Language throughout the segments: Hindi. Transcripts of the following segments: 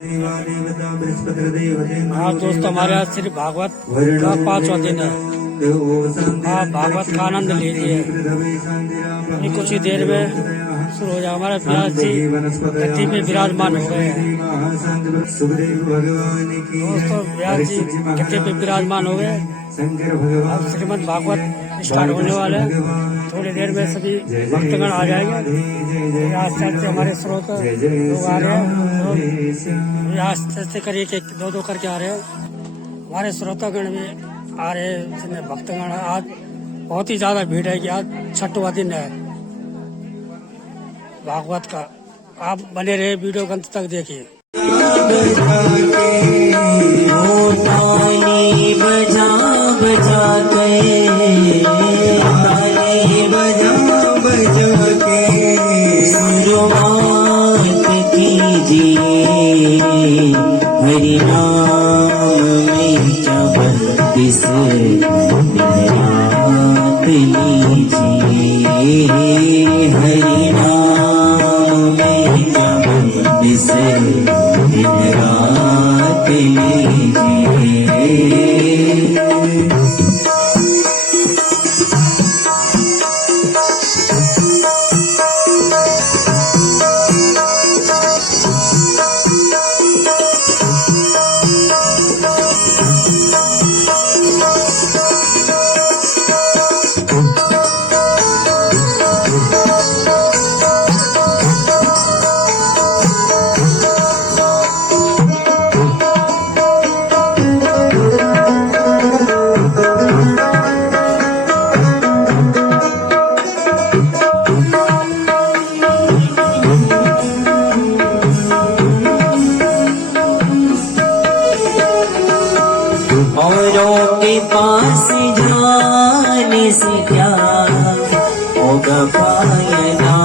हाँ दोस्त, हमारे यहाँ श्री भागवत का 5वां दिन है। हाँ, भागवत का आनंद लीजिए। अभी कुछ ही देर में शुरू हो जाए। हमारे व्यास जी गद्दी में विराजमान हो गए हैं। दोस्तों, व्यास जी गद्दी पे विराजमान हो गए। अब श्रीमद् भागवत स्टार्ट होने वाले हैं। थोड़ी देर में सभी भक्तगण आ जाएंगे। आस्ते आस्ते हमारे स्रोत लोग आ रहे हैं। आस्ते आस्ते करिए कि दो दो करके आ रहे हैं। हमारे श्रोतागण भी आ रहे हैं, जिसमें भक्तगण। आज बहुत ही ज्यादा भीड़ है कि आज 6वां दिन है भागवत का। आप बने रहे, वीडियो को अंत तक देखिए। बजा बजा के बजा बजा के शुरुआत कीजिए। हरि नाम में 24 रात लीजिए। हरि नाम में 24 रात लीजिए। औरों के पास जाने से क्या होगा फायदा।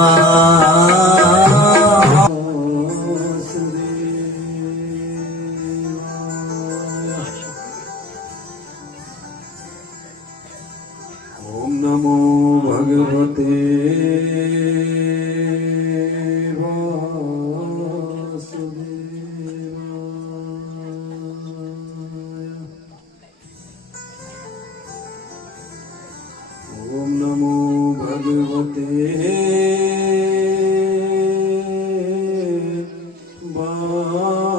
ओम नमो भगवते ओम नमो भगवते वासुदेवाय।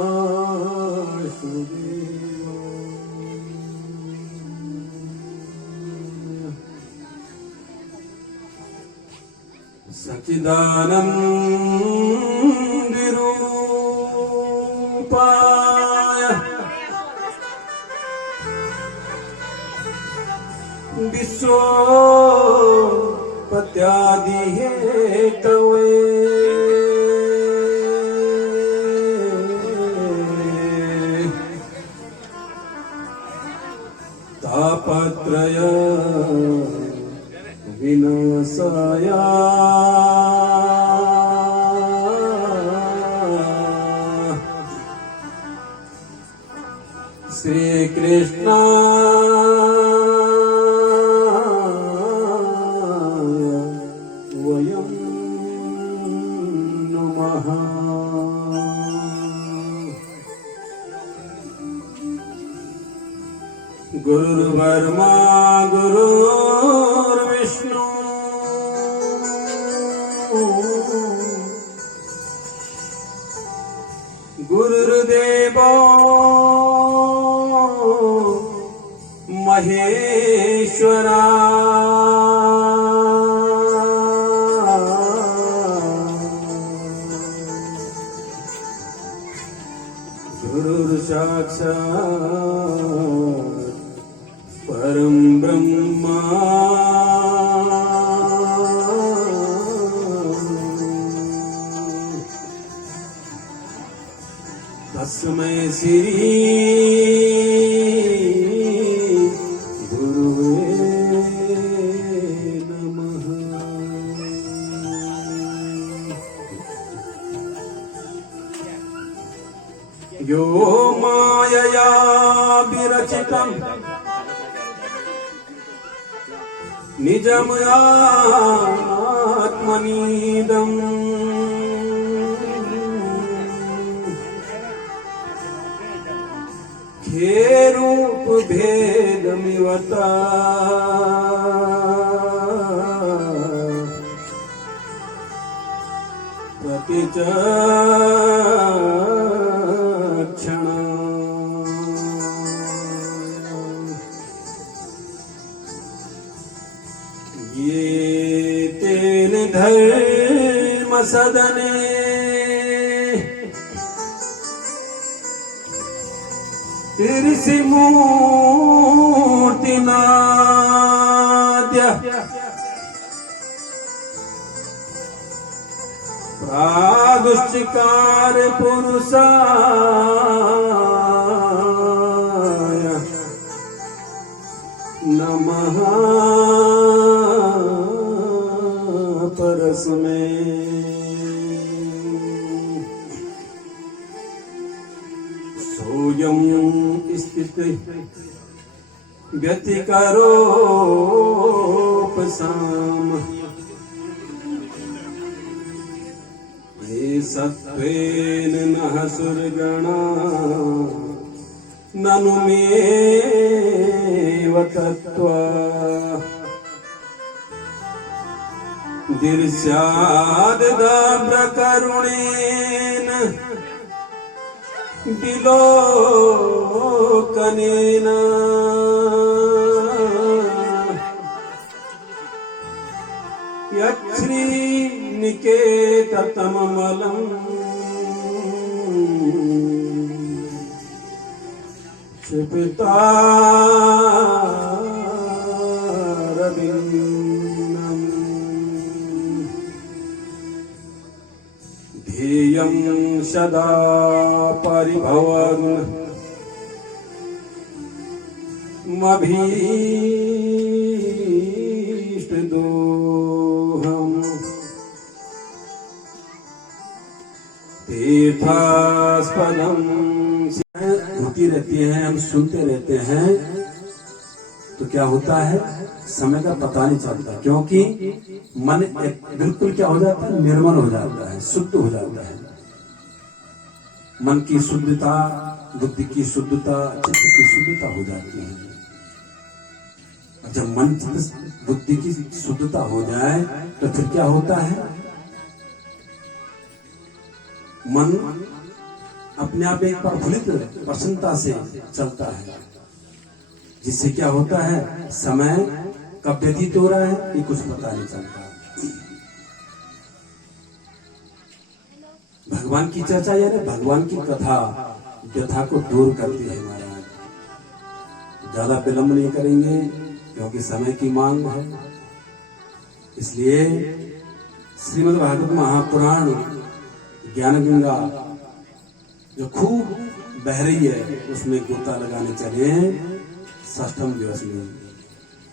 सच्चिदानंद रूपाय विश्वोपत्यादि हेतवे तापत्रय विनाशाय श्री कृष्ण वयं नमः। गुरुर्ब्रह्मा गुरुर्विष्णु गुरुर्देवो महेश्वरा। गुरुर्साक्षात् परं ब्रह्मा। तस्मै श्री गुरुवे नमः। यो मायया विरचितं निजम् आत्मनीदम् खे रूप भेद मिवता प्रतिचक्षण ये तेन धर्म सदने ऋषि मूर्ति नाद्य प्रादुष्टिकार पुरुषाय नमः परस्मै सोऽयं स्थिते व्यतिकरोपसाम ये सत्त्वेन नः सुरगणा ननु मेव तत्त्वा दीर्ष्याद्दाभ्रकरुणेन विलोकनेन यच्छ्रीनिकेततममलं क्षिपितारविन्दम् ध्येयं सदा परिभवन् मभीष्टदोहम् तीर्थास्पदम होती रहती है, हम सुनते रहते हैं तो क्या होता है, समय का पता नहीं चलता, क्योंकि मन बिल्कुल क्या हो जाता है, निर्मल हो जाता है, शुद्ध हो जाता है। मन की शुद्धता, बुद्धि की शुद्धता, चित्त की शुद्धता हो जाती है। जब मन बुद्धि की शुद्धता हो जाए तो फिर क्या होता है, मन अपने आप एक प्रफुल्लित प्रसन्नता से चलता है, जिससे क्या होता है, समय कब व्यतीत हो रहा है ये कुछ पता नहीं चलता। भगवान की चर्चा यानी भगवान की कथा व्यथा को दूर करती है महाराज। ज्यादा विलंब नहीं करेंगे क्योंकि समय की मांग है, इसलिए श्रीमद् भागवत महापुराण ज्ञान गंगा जो खूब बह रही है उसमें गोता लगाने चले षष्ठम दिवस में।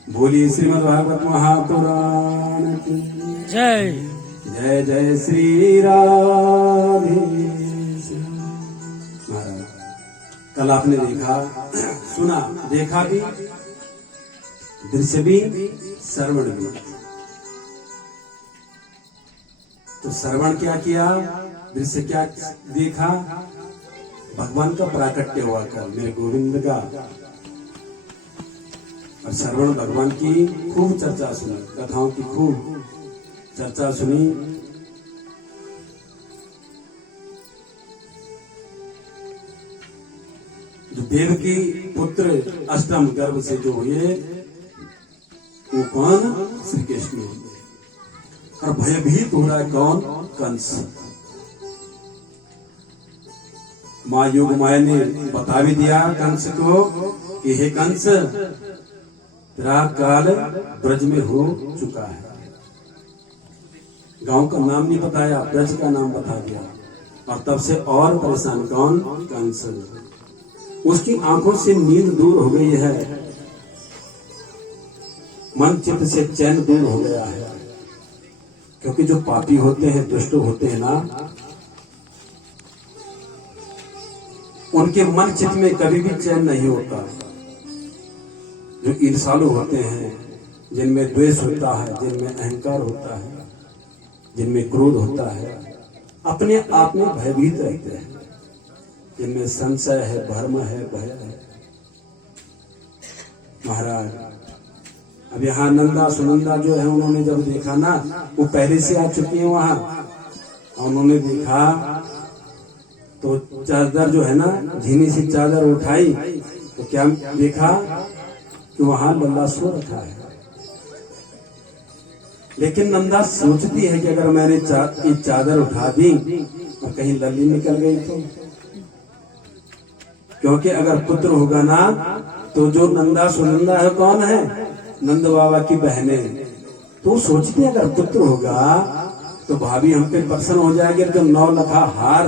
बोलिए श्रीमद् भागवत महापुराण की जय। जय जय श्री राधे। महाराज कल आपने देखा, सुना, देखा भी, दृश्य भी, श्रवण भी। तो श्रवण क्या किया, दृश्य क्या देखा, भगवान का प्राकट्य हुआ कल मेरे गोविंद का, और श्रवण भगवान की खूब चर्चा सुनी, कथाओं की खूब चर्चा सुनी। जो देव की पुत्र अष्टम गर्भ से जो हुए वो कौन, श्री कृष्ण। और भयभीत हो रहा है कौन, कंस। माँ योग माया ने बता भी दिया कंस को कि हे कंस तेरा काल ब्रज में हो चुका है। गांव का नाम नहीं बताया, ब्रज का नाम बता दिया, और तब से और परेशान कौन, कंस। उसकी आंखों से नींद दूर हो गई है, मन चित्त से चैन दूर हो गया है, क्योंकि जो पापी होते हैं, दुष्ट होते हैं ना, उनके मन चित्त में कभी भी चैन नहीं होता। जो ईर्ष्यालु होते हैं, जिनमें द्वेष होता है, जिनमें अहंकार होता है, जिनमें क्रोध होता है, अपने आप में भयभीत रहते हैं। जिनमें संशय है, भ्रम है, भय है। महाराज अब यहाँ नंदा सुनंदा जो है उन्होंने जब देखा ना, वो पहले से आ चुकी है वहां, उन्होंने देखा तो चादर जो है ना, झीनी सी चादर उठाई तो क्या देखा कि वहां लल्ला सो रखा है। लेकिन नंदा सोचती है कि अगर मैंने ये चादर उठा दी और कहीं लल्ली निकल गई तो, क्योंकि अगर पुत्र होगा ना तो जो नंदा सुनंदा है कौन है, नंद बाबा की बहनें, तो सोचती है अगर पुत्र होगा तो भाभी हम पे प्रसन्न हो जाएगी। जो 9 लखा हार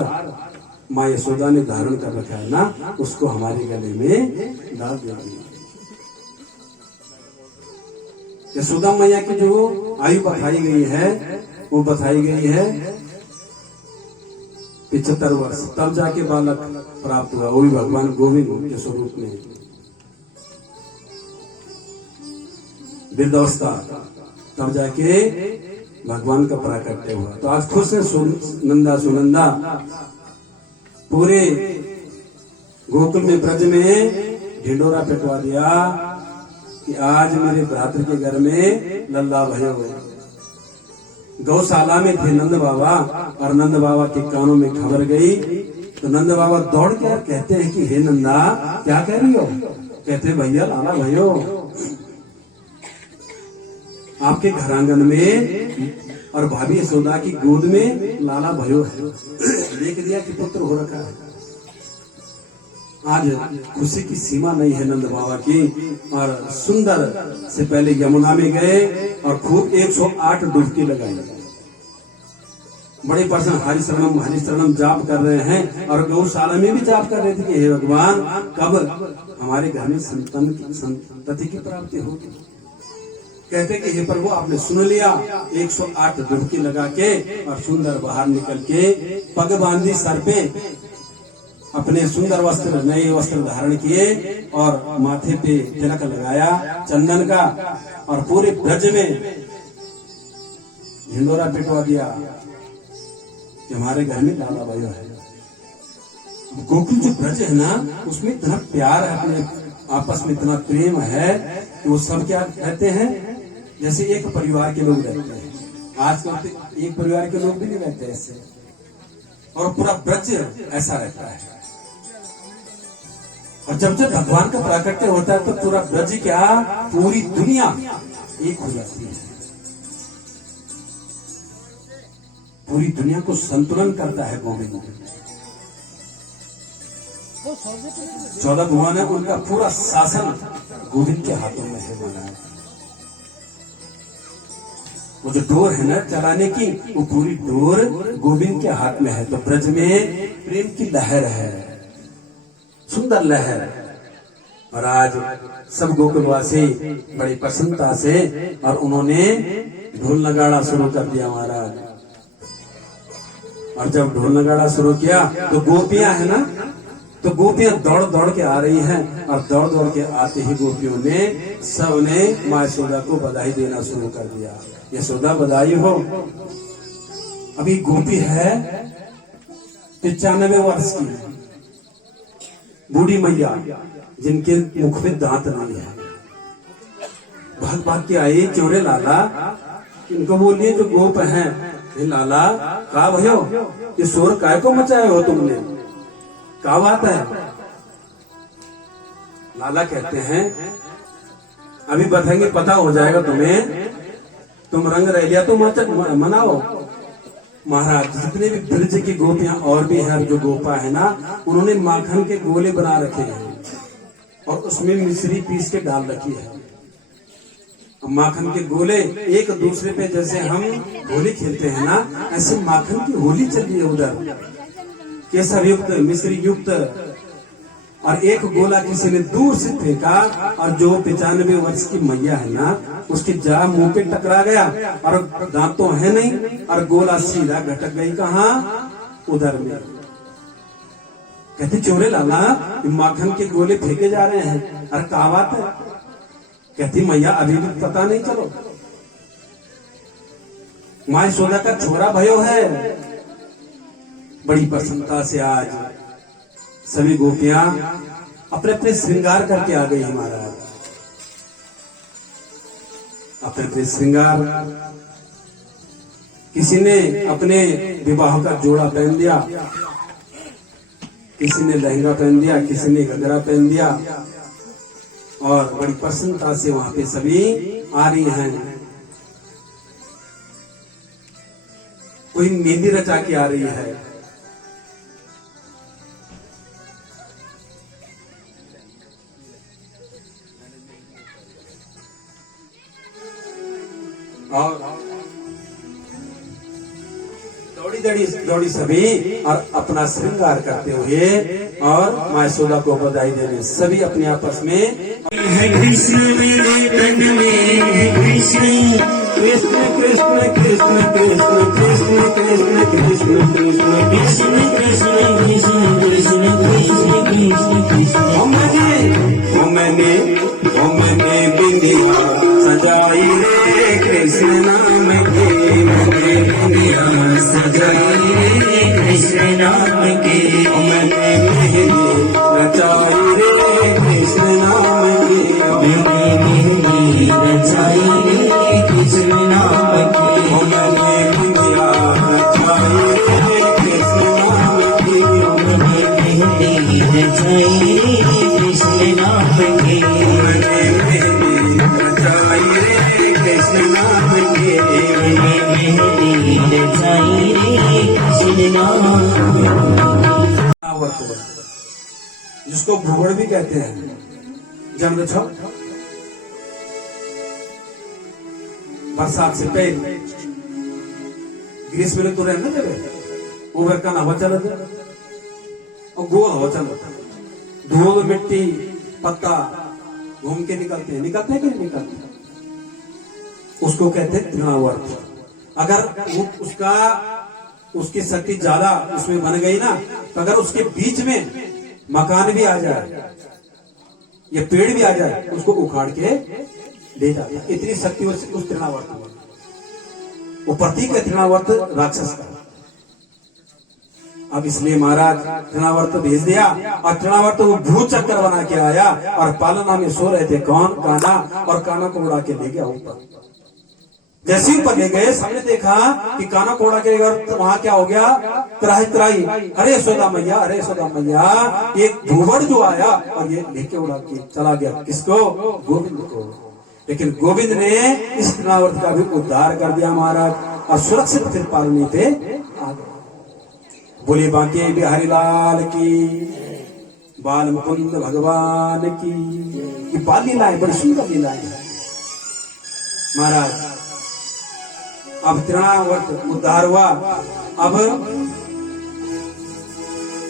माँ यशोदा ने धारण कर रखा है ना, उसको हमारे गले में डाल देगी। यशोदा मैया की जो आयु बताई गई है वो बताई गई है 75 वर्ष, तब जाके बालक प्राप्त हुआ, वो भी भगवान गोविंद के स्वरूप में। वृद्धावस्था तब जाके भगवान का प्राकट्य हुआ। तो आज खुश है नंदा सुनंदा, पूरे गोकुल में ब्रज में ढिंडोरा पिटवा दिया कि आज मेरे भ्रातृ के घर में लल्ला भयो। गौशाला में थे नंद बाबा और नंद बाबा के कानों में खबर गई तो नंद बाबा दौड़ के कहते हैं कि हे नंदा क्या कह रही हो? कहते भैया लाला भयो, आपके घरांगन में और भाभी यशोदा की गोद में लाला भयो है, देख दिया कि पुत्र हो रखा है। आज खुशी की सीमा नहीं है नंद बाबा की। और सुंदर से पहले यमुना में गए और खूब 108 डुबकी लगाई। बड़े पर्सन हरिशरणम जाप कर रहे हैं और गौशाला में भी जाप कर रहे थे कि हे भगवान कब हमारे घर में संतति की प्राप्ति होगी। कहते कि हे प्रभु आपने सुन लिया, 108 डुबकी लगा के और सुंदर बाहर निकल के पग बांधी सर पे अपने सुंदर वस्त्र नए वस्त्र धारण किए और माथे पे तिलक लगाया चंदन का और पूरे ब्रज में ढिंडोरा पिटवा दिया कि हमारे घर में लाला भयो है। गोकुल जो ब्रज है ना, उसमें इतना प्यार है, अपने आपस में इतना प्रेम है कि वो सब क्या कहते हैं, जैसे एक परिवार के लोग रहते हैं। आजकल एक परिवार के लोग भी नहीं रहते ऐसे, और पूरा ब्रज ऐसा रहता है। और जब जब भगवान का प्राकट्य होता है तो पूरा ब्रज क्या, पूरी दुनिया एक हो जाती है, पूरी दुनिया को संतुलन करता है गोविंद। 14 भुवन है, उनका पूरा शासन गोविंद के हाथों में है। बोला वो जो डोर है ना चलाने की, वो पूरी डोर गोविंद के हाथ में है। तो ब्रज में प्रेम की लहर है, सुंदर लहर। और आज सब गोकुलवासी बड़ी प्रसन्नता से, और उन्होंने ढोल नगाड़ा शुरू कर दिया महाराज। और जब ढोल नगाड़ा शुरू किया तो गोपियां है ना, तो गोपियां दौड़ दौड़ के आ रही हैं, और दौड़ दौड़ के आते ही गोपियों ने सबने माँ यशोदा को बधाई देना शुरू कर दिया। यशोदा बधाई हो। अभी गोपी है 95 वर्ष की बूढ़ी मैया, जिनके मुख में दांत नहीं है। भाग भाग के आई, चोरे लाला, इनको बोलिए जो गोप हैं, लाला का भयो ये शोर काय को मचाए हो तुमने, क्या बात है? लाला कहते हैं अभी बताएंगे, पता हो जाएगा तुम्हें, तुम रंग रैलिया तो मनाओ। महाराज जितने भी ब्रज की गोपियां और भी हैं, जो गोपा है ना, उन्होंने माखन के गोले बना रखे हैं और उसमें मिश्री पीस के डाल रखी है। माखन के गोले एक दूसरे पे, जैसे हम होली खेलते हैं ना, ऐसे माखन की होली चल रही है उधर, केसर युक्त मिश्री युक्त। और एक गोला किसी ने दूर से फेंका, और जो 95 वर्ष की मैया है ना, उसकी जा मुंह पे टकरा गया, और दांत तो है नहीं, और गोला सीधा घटक गई कहाँ, उधर में। कहते चोरे लाला माखन के गोले फेंके जा रहे हैं, अरे क्या बात है? कहती मैया अभी भी पता नहीं, चलो माँ यशोदा का छोरा भयो है। बड़ी प्रसन्नता से आज सभी गोपियां अपने अपने श्रृंगार करके आ गई हैं महाराज, अपने अपने श्रृंगार। किसी ने अपने विवाह का जोड़ा पहन दिया, किसी ने लहंगा पहन दिया, किसी ने घघरा पहन दिया, और बड़ी प्रसन्नता से वहां पे सभी आ रही हैं। कोई मेहंदी रचा के आ रही है, और दौड़ी सभी और अपना श्रृंगार करते हुए और माँ यशोदा को बधाई देने सभी अपने आपस में कृष्ण मेरे तन में कृष्ण कृष्ण कृष्ण कृष्ण कृष्ण कृष्ण कृष्ण कृष्ण कृष्ण कृष्ण कृष्ण कृष्ण कृष्ण कृष्ण कृष्ण कृष्ण मैंने बिंदिया सजाई रे कृष्ण नाम की, मैंने बिंदिया सजाई रे कृष्ण नाम के, मैंने मेहंदी रचाई रे कृष्ण नाम की, मैंने मेहंदी रचाई रे कृष्ण नाम के, मैंने बिंदिया रचाई रे कृष्ण नाम की, मैंने मेहंदी रचाई रे कृष्ण नाम के, मैंने मेहंदी रचाई रे कृष्ण नाम की, मैंने मेहंदी रचाई रे कृष्ण नाम के। जिसको भूगोल भी कहते हैं, जन्म छो बरसात से पहले ग्रीष्म ऋतु रहने देवे ऊपर का हवा चल और गोल हवा चल, धूल मिट्टी पत्ता घूम के निकलते हैं कि नहीं निकलते, उसको कहते हैं तृणावर्त। अगर वो उसकी शक्ति ज्यादा उसमें बन गई ना, तो अगर उसके बीच में मकान भी आ जाए या पेड़ भी आ जाए उसको उखाड़ के ले जाता है, इतनी शक्ति उस तृणावर्त में। वो प्रतीक है तृणावर्त राक्षस का। अब इसलिए महाराज तृणावर्त भेज दिया और तृणावर्त वो भूत चक्कर बना के आया और पालना में सो रहे थे कौन, कान्हा, और कान्हा को उड़ा के ले गया ऊपर। जैसे ही ऊपर ले गए सामने देखा कि कान्हा को उड़ा के और तो वहां क्या हो गया, त्राही त्राही, अरे यशोदा मैया, अरे यशोदा मैया, एक भूवड़ जो आया और ये लेके उड़ा के चला गया, किसको, गोविंद को। लेकिन गोविंद ने इस तृणावर्त का भी उद्धार कर दिया महाराज और सुरक्षित फिर पालने पे आ गए। बोले बांके बिहारी लाल की, बाल मुकुंद भगवान की। ये बाल लीलाएं बड़ी सुंदर लीलाएं हैं महाराज। अब तृणावर्त उद्धार हुआ। अब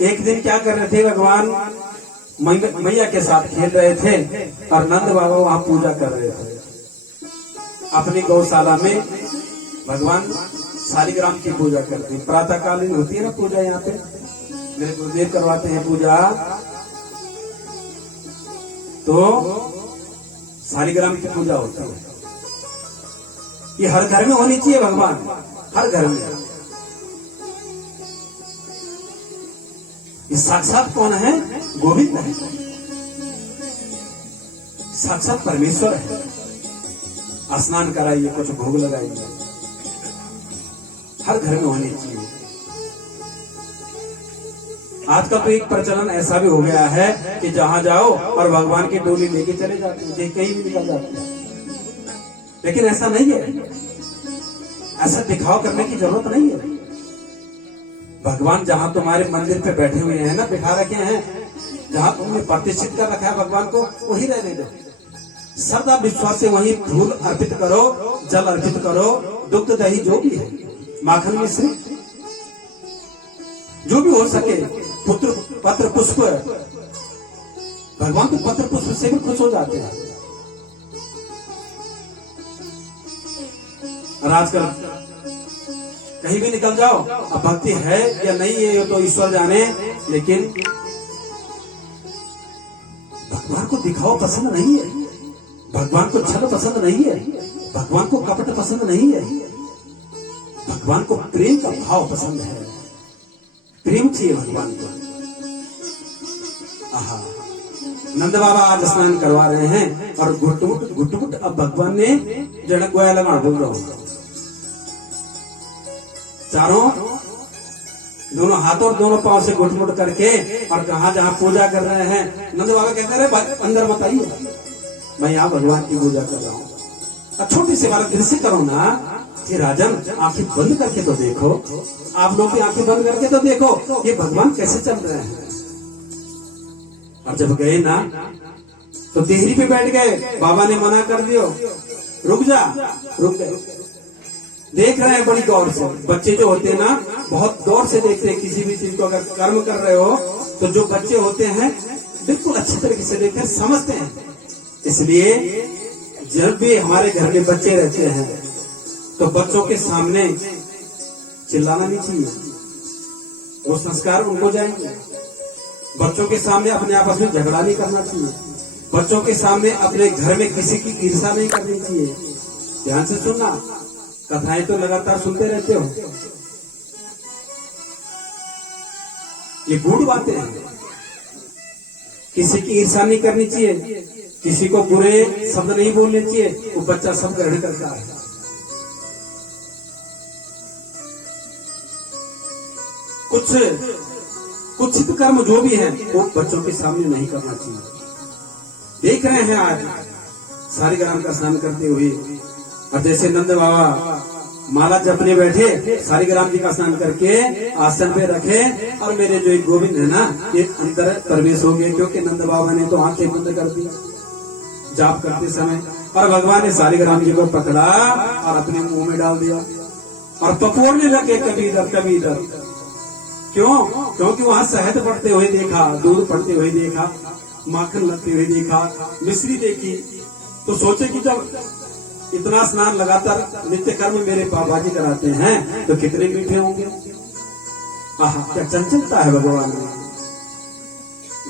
एक दिन क्या कर रहे थे, भगवान मैया के साथ खेल रहे थे और नंद बाबा वहां पूजा कर रहे थे अपनी गौशाला में। भगवान शालिग्राम की पूजा करते हैं, प्रातःकालीन होती है ना पूजा, यहाँ पे मेरे गुरुदेव करवाते हैं पूजा। तो शालिग्राम की पूजा होती है, ये हर घर में होनी चाहिए भगवान, हर घर में। ये साक्षात कौन है, गोविंद है, साक्षात परमेश्वर है। स्नान कराइए, कुछ भोग लगाइए, हर घर में होनी चाहिए। आजकल तो एक प्रचलन ऐसा भी हो गया है कि जहां जाओ और भगवान की डोली लेके चले जाते हैं, कहीं भी निकल जाते हैं। लेकिन ऐसा नहीं है, ऐसा दिखाव करने की जरूरत नहीं है। भगवान जहां तुम्हारे मंदिर पे बैठे हुए हैं ना, बिठा रखे हैं, जहां तुमने प्रतिष्ठित कर रखा है भगवान को, वही रहने दो। श्रद्धा विश्वास से वही फूल अर्पित करो, जल अर्पित करो, दुग्ध दही जो भी है, माखन मिश्री जो भी हो सके, पत्र पुष्प, भगवान तो पत्र पुष्प से भी खुश हो जाते हैं। और आजकल कहीं भी निकल जाओ, अब भक्ति है या नहीं है ये तो ईश्वर जाने, लेकिन भगवान को दिखाओ पसंद नहीं है, भगवान को छल पसंद नहीं है, भगवान को कपट पसंद नहीं है, भगवान को प्रेम का भाव पसंद है। प्रेम चाहिए भगवान को। आहा, नंद बाबा आज स्नान करवा रहे हैं और घुट अब भगवान ने जड़क गोया लगा बोल रहा हूं, चारों दोनों हाथों और दोनों पांव से घुट करके और जहां जहां पूजा कर रहे हैं, नंद बाबा कहते रहे अंदर मत आइए, मैं यहाँ भगवान की पूजा कर रहा हूँ। छोटी सी बात दृश्य करो ना कि राजन आंखें बंद करके तो देखो, आप लोग भी आंखें बंद करके तो देखो ये भगवान कैसे चल रहे हैं। और जब गए ना तो देहरी पे बैठ गए, बाबा ने मना कर दियो, रुक जा, रुक गए। देख रहे हैं बड़ी गौर से, बच्चे जो होते हैं ना बहुत गौर से देखते हैं किसी भी चीज को, अगर कर्म कर रहे हो तो जो बच्चे होते हैं बिल्कुल अच्छी तरीके से देखते हैं, समझते हैं। इसलिए जब भी हमारे घर में बच्चे रहते हैं तो बच्चों के सामने चिल्लाना नहीं चाहिए, वो संस्कार उनको जाएंगे। बच्चों के सामने अपने आपस में झगड़ा नहीं करना चाहिए, बच्चों के सामने अपने घर में किसी की ईर्ष्या नहीं करनी चाहिए। ध्यान से सुनना, कथाएं तो लगातार सुनते रहते हो, ये गुड़ बातें हैं। किसी की ईर्ष्या नहीं करनी चाहिए, किसी को बुरे शब्द नहीं बोलने चाहिए, वो बच्चा सब ग्रहण करता है। कुछ कर्म जो भी है वो बच्चों के सामने नहीं करना चाहिए। देख रहे हैं आज सालिग्राम का स्नान करते हुए, और जैसे नंद बाबा माला जपने बैठे, सालिग्राम जी का स्नान करके आसन पे रखे, और मेरे जो एक गोविंद है ना ये अंदर प्रवेश हो गए, क्योंकि नंद बाबा ने तो आंखें बंद कर दी जाप करते समय, और भगवान ने सालिग्राम जी को पकड़ा और अपने मुंह में डाल दिया और पपोरने लगे कभी इधर कभी इधर। क्यों? क्योंकि वहां शहद पड़ते हुए देखा, दूध पड़ते हुए देखा, माखन लगते हुए देखा, मिश्री देखी, तो सोचे कि जब इतना स्नान लगातार नित्य कर्म मेरे बाबा जी कराते हैं तो कितने मीठे होंगे। आहा, क्या चंचलता है भगवान में।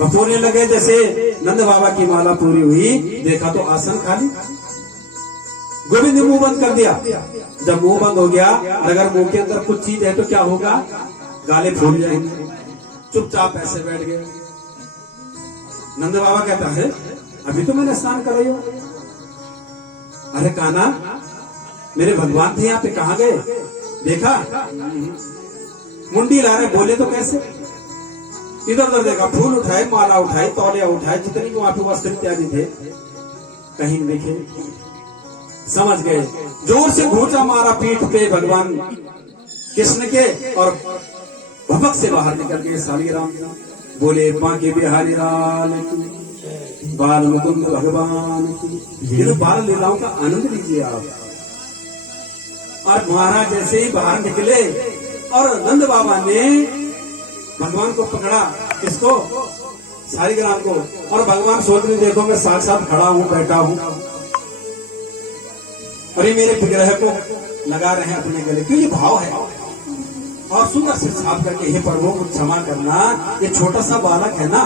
बपोरने लगे, जैसे नंद बाबा की माला पूरी हुई, देखा तो आसन खाली, गोविंद ने मुंह बंद कर दिया। जब मुंह बंद हो गया, अगर मुंह के अंदर कुछ चीज है तो क्या होगा, गाले फूल जाएंगे। चुपचाप ऐसे बैठ गए। नंद बाबा कहता है अभी तो मैंने स्नान कर रही हो। अरे काना, मेरे भगवान थे यहाँ पे, कहाँ गए? देखा मुंडी ला रहे, बोले तो कैसे? इधर उधर देखा, फूल उठाए, माला उठाई, तौलिया उठाए, जितनी भी वहां पे वस्त्र इत्यादि थे, कहीं देखे। समझ गए, जोर से घूंचा मारा पीठ पे भगवान कृष्ण के, और भपक से बाहर निकल गए सालिग्राम। बोले बांके बिहारी लाल की, बाल मुकुंद भगवान की। इन बाल लीलाओं का आनंद लीजिए आप। और महाराज जैसे ही बाहर निकले और नंद बाबा ने भगवान को पकड़ा, किसको? सालिग्राम को। और भगवान सोच रहे, देखो मैं साथ साथ खड़ा हूं, बैठा हूं, और ये मेरे विग्रह को लगा रहे हैं अपने गले। क्यों? ये भाव है। और सुंदर से साफ करके, हे प्रभु को क्षमा करना, ये छोटा सा बालक है ना,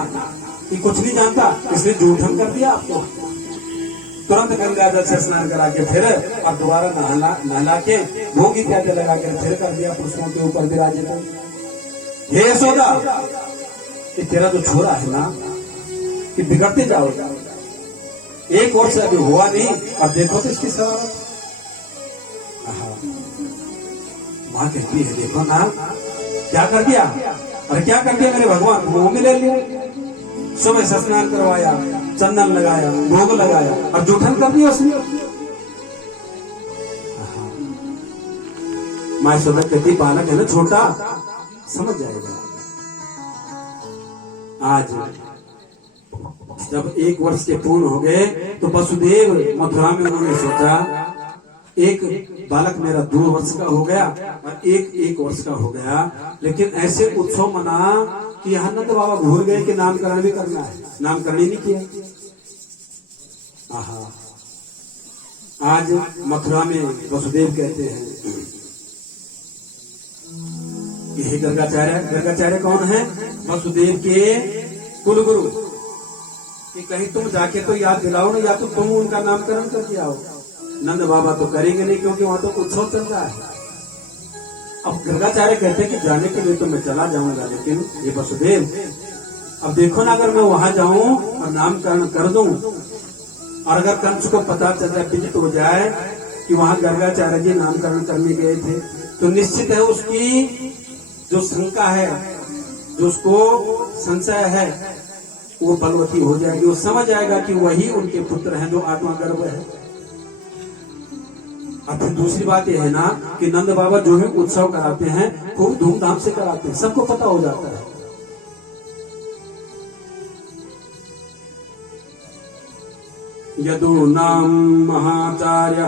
ये कुछ नहीं जानता, इसलिए जूठन कर दिया आपको। तुरंत गंगा जल से स्नान करा के फिर और दोबारा नहला के भोग इत्यादि लगा के फिर कर दिया पुष्पों के ऊपर विराजित। हे यशोदा, ये तेरा जो छोरा है ना, कि बिगड़ते जाओगे, एक वर्ष अभी हुआ नहीं, अब देखो तो इसकी सवाल। माँ कहती है, देखो ना क्या कर दिया। अरे क्या कर दिया मेरे भगवान? मुंह में ले लिया, सुबह से स्नान करवाया, चंदन लगाया, भोग लगाया, और जूठन कर दिया उसने। माँ यशोदा कहती, बालक है ना छोटा, समझ जाएगा। आज जब 1 वर्ष के पूर्ण हो गए तो वसुदेव मथुरा में उन्होंने सोचा, एक बालक मेरा 2 वर्ष का हो गया और एक वर्ष का हो गया, लेकिन ऐसे उत्सव मना कि यहाँ नंद बाबा भूल गए कि नामकरण भी करना है, नामकरण ही नहीं किया। आहा, आज मथुरा में वसुदेव कहते हैं कि हे गर्गाचार्य। गर्गाचार्य कौन है? वसुदेव के कुलगुरु। कि कहीं तुम जाके तो याद दिलाओ ना, या तो तुम उनका नामकरण कर दिया हो। नंद बाबा तो करेंगे नहीं, क्योंकि वहां तो उत्सव चल रहा है। अब गर्गाचार्य कहते हैं कि जाने के लिए तो मैं चला जाऊंगा, लेकिन ये वसुदेव अब देखो ना, अगर मैं वहां जाऊं और नामकरण कर दूं और अगर कंस को पता चला, विदित हो जाए कि वहां गर्गाचार्य जी नामकरण करने गए थे, तो निश्चित है उसकी जो शंका है, जो उसको संशय है, वो बलवती हो जाएगी। वो समझ जाएगा कि वही उनके पुत्र हैं जो आत्मा गर्भ है। और फिर दूसरी बात यह है ना कि नंद बाबा जो भी उत्सव कराते हैं खूब धूमधाम से कराते हैं, सबको पता हो जाता है। यदु नाम महाचार्य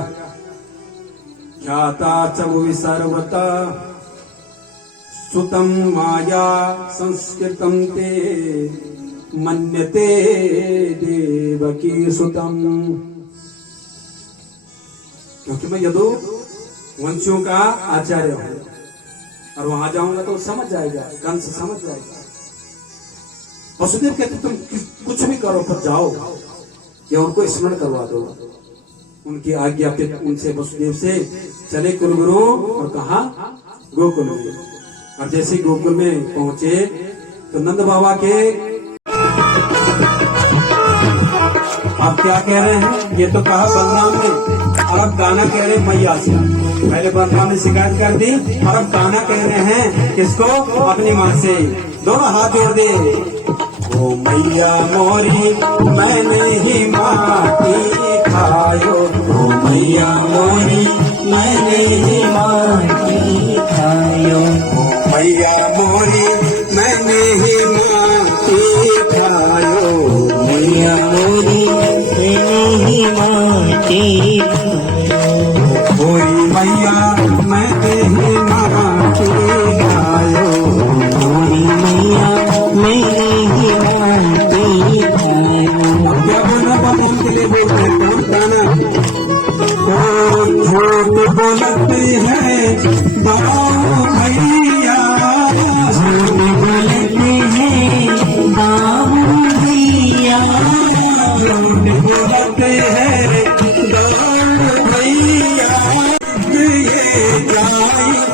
ख्याता च भुवि सर्वता सुतम माया संस्कृतम ते मन्यते देवकी सुतम। क्योंकि मैं यदु वंशियों का आचार्य हूं और वहां जाऊंगा तो समझ जाएगा, कंस समझ जाएगा। वसुदेव कहते तुम कुछ भी करो पर जाओ या उनको स्मरण करवा दो। उनकी आज्ञा पे उनसे वसुदेव से चले कुलगुरु और कहा गोकुल में। और जैसे गोकुल में पहुंचे तो नंद बाबा के, आप क्या कह रहे हैं, ये तो कहा बलराम ने और अब गाना कह रहे हैं मैया से। पहले बलराम ने शिकायत कर दी और अब गाना कह रहे हैं किसको, अपनी माँ से। दोनों हाथ जोड़ दे। ओ मैया मोरी मैंने ही माटी खायो, ओ मैया मोरी मैंने ही माटी खायो, ओ मैया मोरी मैंने ही माटी खायो, मैया मोरी मैंने ही माटी खायो, मोरी मैया मैंने ही माटी खायो, मोरी मैया मैंने ही माटी खायो। क्या बोलना पड़ता है उनके लिए, बोलते हैं कौन गाना। ओ झूठ बोलते हैं बाबू भैया, झूठ बोलते हैं बाबू भैया, झूठ बोलते हैं बाबू भैया, ये जाए